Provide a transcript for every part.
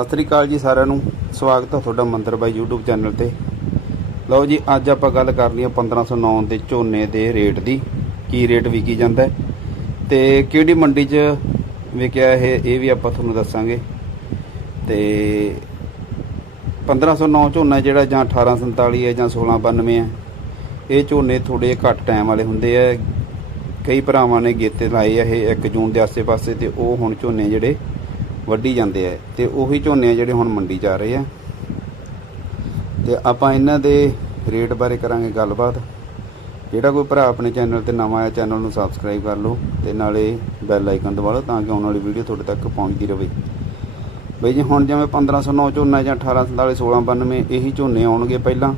ਸਤਿ ਸ੍ਰੀ ਅਕਾਲ ਜੀ ਸਾਰਿਆਂ ਨੂੰ। ਸਵਾਗਤ ਹੈ ਤੁਹਾਡਾ ਮੰਦਰ ਬਾਈ YouTube ਚੈਨਲ ਤੇ। ਲਓ ਜੀ, ਅੱਜ ਆਪਾਂ ਗੱਲ ਕਰਨੀ ਹੈ 1509 ਦੇ ਝੋਨੇ ਦੇ ਰੇਟ ਦੀ। ਕੀ ਰੇਟ ਵਿਕੀ ਜਾਂਦਾ ਹੈ। ਤੇ ਕਿਹੜੀ ਮੰਡੀ 'ਚ ਵਿਕਿਆ ਇਹ ਇਹ ਵੀ ਆਪਾਂ ਤੁਹਾਨੂੰ ਦੱਸਾਂਗੇ। ਤੇ 1509 ਝੋਨਾ ਜਿਹੜਾ ਜਾਂ 1847 ਹੈ ਜਾਂ 1692 ਹੈ, ਇਹ ਝੋਨੇ ਥੋੜੇ ਘੱਟ ਟਾਈਮ ਵਾਲੇ ਹੁੰਦੇ ਆ। ਕਈ ਭਰਾਵਾਂ ਨੇ ਗੀਤੇ ਲਾਏ ਆ ਇਹ 1 ਜੂਨ ਦੇ ਆਸੇ-ਪਾਸੇ ਤੇ ਉਹ ਹੁਣ ਝੋਨੇ ਜਿਹੜੇ ਵੱਢੀ ਜਾਂਦੇ ਆ ਤੇ ਉਹੀ ਝੋਨੇ ਆ ਜਿਹੜੇ ਹੁਣ ਮੰਡੀ ਜਾ ਰਹੇ ਆ। ਤੇ ਆਪਾਂ ਇਹਨਾਂ ਦੇ ਰੇਟ ਬਾਰੇ ਕਰਾਂਗੇ ਗੱਲਬਾਤ। ਜਿਹੜਾ ਕੋਈ ਭਰਾ ਆਪਣੇ ਚੈਨਲ ਤੇ ਨਵਾਂ ਆਇਆ, ਚੈਨਲ ਨੂੰ ਸਬਸਕ੍ਰਾਈਬ ਕਰ ਲਓ ਤੇ ਨਾਲੇ ਬੈਲ ਆਈਕਨ ਦਬਾ ਲਓ ਤਾਂ ਕਿ ਆਉਣ ਵਾਲੀ ਵੀਡੀਓ ਤੁਹਾਡੇ ਤੱਕ ਪਹੁੰਚਦੀ ਰਹੇ ਬਈ ਜੀ, ਹੁਣ ਜਿਵੇਂ 1509 ਝੋਨਾ ਜਾਂ 1847 1692 ਇਹੀ ਝੋਨੇ ਆਉਣਗੇ ਪਹਿਲਾਂ।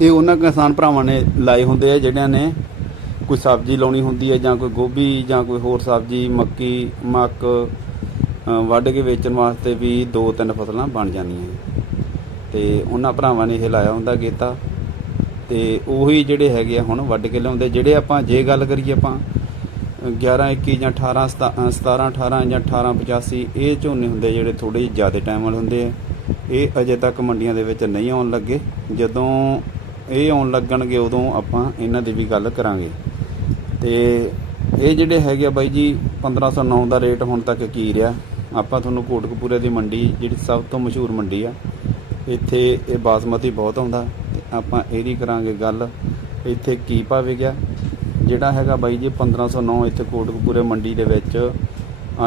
ਇਹ ਉਹਨਾਂ ਕਿਸਾਨ ਭਰਾਵਾਂ ਨੇ ਲਾਏ ਹੁੰਦੇ ਆ ਜਿਹੜਿਆਂ ਨੇ ਕੋਈ ਸਬਜ਼ੀ ਲਾਉਣੀ ਹੁੰਦੀ ਹੈ ਜਾਂ ਕੋਈ ਗੋਭੀ ਜਾਂ ਕੋਈ ਹੋਰ ਸਬਜ਼ੀ, ਮੱਕੀ, ਮੱਕ ਵੱਢ ਕੇ ਵੇਚਣ ਵਾਸਤੇ ਵੀ ਦੋ ਤਿੰਨ ਫਸਲਾਂ ਬਣ ਜਾਂਦੀਆਂ ਤੇ ਉਹਨਾਂ ਭਰਾਵਾਂ ਨੇ ਇਹ ਲਾਇਆ ਹੁੰਦਾ ਗੇਤਾ। ਤੇ ਉਹੀ ਜਿਹੜੇ ਹੈਗੇ ਆ ਹੁਣ ਵੱਢ ਕੇ ਲਿਆਉਂਦੇ। ਜਿਹੜੇ ਆਪਾਂ ਜੇ ਗੱਲ ਕਰੀਏ ਆਪਾਂ 11 21 ਜਾਂ 18 ਸਤਾ- ਅ, 17 18 ਜਾਂ 18 85 ਇਹ ਝੋਨੇ ਹੁੰਦੇ ਜਿਹੜੇ ਥੋੜੇ ਜ਼ਿਆਦਾ ਟਾਈਮ ਵਾਲੇ ਹੁੰਦੇ ਆ। ਇਹ ਅਜੇ ਤੱਕ ਮੰਡੀਆਂ ਦੇ ਵਿੱਚ ਨਹੀਂ ਆਉਣ ਲੱਗੇ। ਜਦੋਂ ਇਹ ਆਉਣ ਲੱਗਣਗੇ ਉਦੋਂ ਆਪਾਂ ਇਹਨਾਂ ਦੀ ਵੀ ਗੱਲ ਕਰਾਂਗੇ। ਤੇ ਇਹ ਜਿਹੜੇ ਹੈਗੇ ਆ ਬਾਈ ਜੀ 1509 ਦਾ ਰੇਟ ਹੁਣ ਤੱਕ ਕੀ ਰਿਹਾ? ਆਪਾਂ ਤੁਹਾਨੂੰ ਕੋਟਕਪੂਰੇ ਦੀ ਮੰਡੀ, ਜਿਹੜੀ ਸਭ ਤੋਂ ਮਸ਼ਹੂਰ ਮੰਡੀ ਆ, ਇੱਥੇ ਇਹ ਬਾਸਮਤੀ ਬਹੁਤ ਆਉਂਦਾ, ਤੇ ਆਪਾਂ ਇਹਦੀ ਕਰਾਂਗੇ ਗੱਲ। ਇੱਥੇ ਕੀ ਭਾਅ ਗਿਆ ਜਿਹੜਾ ਹੈਗਾ ਬਾਈ ਜੀ 1509 ਇੱਥੇ ਕੋਟਕਪੂਰੇ ਮੰਡੀ ਦੇ ਵਿੱਚ,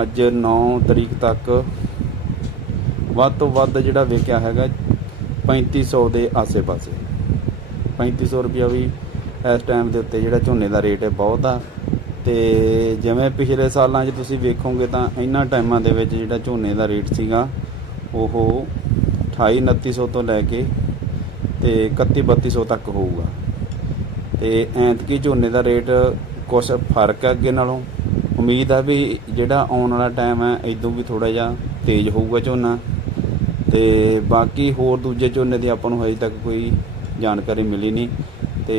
ਅੱਜ 9 ਤਰੀਕ ਤੱਕ। ਵੱਧ ਤੋਂ ਵੱਧ ਜਿਹੜਾ ਵੇਚਿਆ ਹੈਗਾ 3500 ਦੇ ਆਸੇ-ਪਾਸੇ। 3500 ਰੁਪਿਆ ਵੀ ਇਸ ਟਾਈਮ ਦੇ ਉੱਤੇ ਜਿਹੜਾ ਝੋਨੇ ਦਾ ਰੇਟ ਹੈ ਬਹੁਤ ਆ। ਤੇ ਜਿਵੇਂ ਪਿਛਲੇ ਸਾਲਾਂ 'ਚ ਤੁਸੀਂ ਵੇਖੋਗੇ ਤਾਂ ਇਹਨਾਂ ਟਾਈਮਾਂ ਦੇ ਵਿੱਚ ਜਿਹੜਾ ਝੋਨੇ ਦਾ ਰੇਟ ਸੀਗਾ, ਉਹ 28 2900 ਤੋਂ ਲੈ ਕੇ ਤੇ 31 3200 ਤੱਕ ਹੋਊਗਾ। ਤੇ ਐਂਤਕੀ ਝੋਨੇ ਦਾ ਰੇਟ ਕੁਛ ਫ਼ਰਕ ਹੈ ਅੱਗੇ ਨਾਲੋਂ। ਉਮੀਦ ਆ ਵੀ ਜਿਹੜਾ ਆਉਣ ਵਾਲਾ ਟਾਈਮ ਹੈ ਇਦੋਂ ਵੀ ਥੋੜਾ ਜਿਹਾ ਤੇਜ਼ ਹੋਊਗਾ ਝੋਨਾ। ਤੇ ਬਾਕੀ ਹੋਰ ਦੂਜੇ ਝੋਨੇ ਦੀ ਆਪਾਂ ਨੂੰ ਹਜੇ ਤੱਕ ਕੋਈ ਜਾਣਕਾਰੀ ਮਿਲੀ ਨਹੀਂ। ਤੇ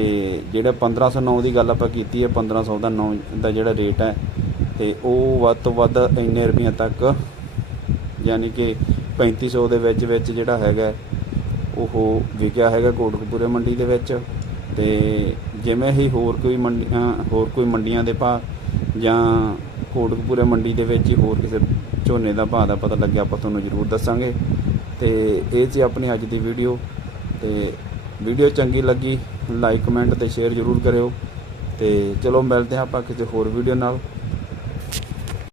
ਜਿਹੜਾ 1509 ਦੀ ਗੱਲ ਆਪਾਂ ਕੀਤੀ ਹੈ 1500 ਦਾ 9 ਦਾ ਜਿਹੜਾ ਰੇਟ ਹੈ, ਤੇ ਉਹ ਵੱਧ ਤੋਂ ਵੱਧ ਇੰਨੇ ਰੁਪਈਆਂ ਤੱਕ ਯਾਨੀ ਕਿ 3500 ਦੇ ਵਿੱਚ ਵਿੱਚ ਜਿਹੜਾ ਹੈਗਾ, ਉਹ ਵਿਕਿਆ ਹੈਗਾ ਕੋਟਕਪੂਰੇ ਮੰਡੀ ਦੇ ਵਿੱਚ। ਤੇ ਜਿਵੇਂ ਹੀ ਹੋਰ ਕੋਈ ਮੰਡੀਆਂ, ਹੋਰ ਕੋਈ ਮੰਡੀਆਂ ਦੇ ਭਾਅ ਜਾਂ ਕੋਟਕਪੂਰੇ ਮੰਡੀ ਦੇ ਵਿੱਚ ਹੀ ਹੋਰ ਕਿਸੇ ਝੋਨੇ ਦਾ ਭਾਅ ਦਾ ਪਤਾ ਲੱਗਿਆ, ਆਪਾਂ ਤੁਹਾਨੂੰ ਜ਼ਰੂਰ ਦੱਸਾਂਗੇ। ਤੇ ਇਹ ਸੀ ਆਪਣੀ ਅੱਜ ਦੀ ਵੀਡੀਓ ਤੇ ਵੀਡੀਓ ਚੰਗੀ ਲੱਗੀ ਲਾਈਕ ਕਮੈਂਟ ਤੇ ਸ਼ੇਅਰ ਜ਼ਰੂਰ ਕਰਿਓ ਤੇ ਚਲੋ ਮਿਲਦੇ ਹਾਂ ਆਪਾਂ ਕਿਸੇ ਹੋਰ ਵੀਡੀਓ ਨਾਲ।